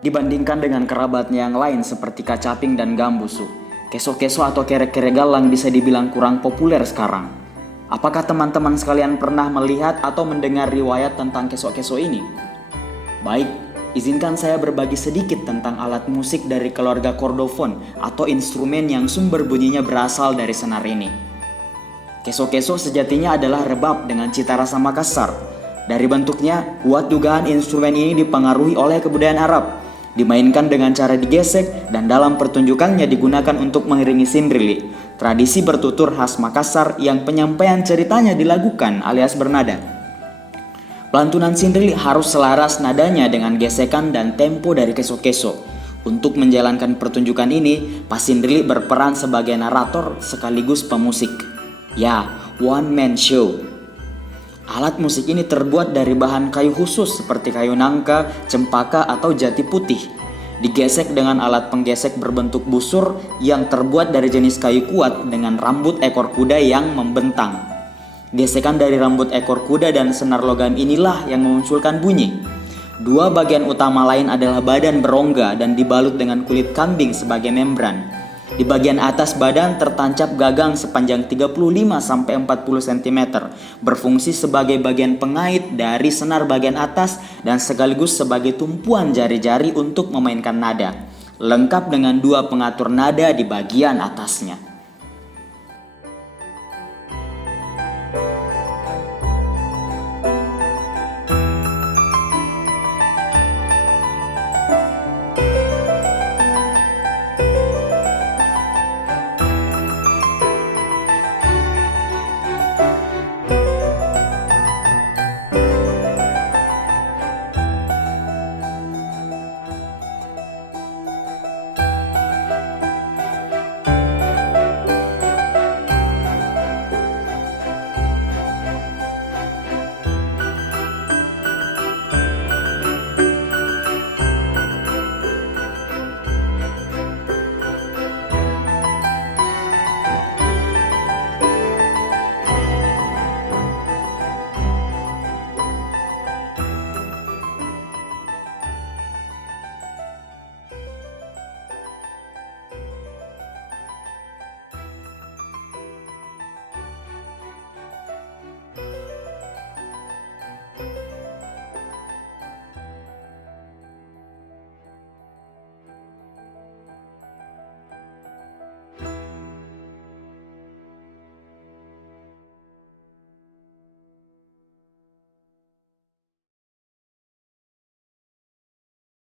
Dibandingkan dengan kerabatnya yang lain seperti kacaping dan gambusu, keso-keso atau kerek-kerek galang bisa dibilang kurang populer sekarang. Apakah teman-teman sekalian pernah melihat atau mendengar riwayat tentang keso-keso ini? Baik, izinkan saya berbagi sedikit tentang alat musik dari keluarga kordofon atau instrumen yang sumber bunyinya berasal dari senar ini. Keso-keso sejatinya adalah rebab dengan cita rasa Makassar. Dari bentuknya, kuat dugaan instrumen ini dipengaruhi oleh kebudayaan Arab. Dimainkan dengan cara digesek dan dalam pertunjukannya digunakan untuk mengiringi sindrili, tradisi bertutur khas Makassar yang penyampaian ceritanya dilakukan alias bernada. Lantunan sindrili harus selaras nadanya dengan gesekan dan tempo dari keso-keso. Untuk menjalankan pertunjukan ini, pasindrili berperan sebagai narator sekaligus pemusik. Ya, one man show. Alat musik ini terbuat dari bahan kayu khusus seperti kayu nangka, cempaka, atau jati putih. Digesek dengan alat penggesek berbentuk busur yang terbuat dari jenis kayu kuat dengan rambut ekor kuda yang membentang. Gesekan dari rambut ekor kuda dan senar logam inilah yang memunculkan bunyi. Dua bagian utama lain adalah badan berongga dan dibalut dengan kulit kambing sebagai membran. Di bagian atas badan tertancap gagang sepanjang 35-40 cm, berfungsi sebagai bagian pengait dari senar bagian atas dan sekaligus sebagai tumpuan jari-jari untuk memainkan nada, lengkap dengan dua pengatur nada di bagian atasnya.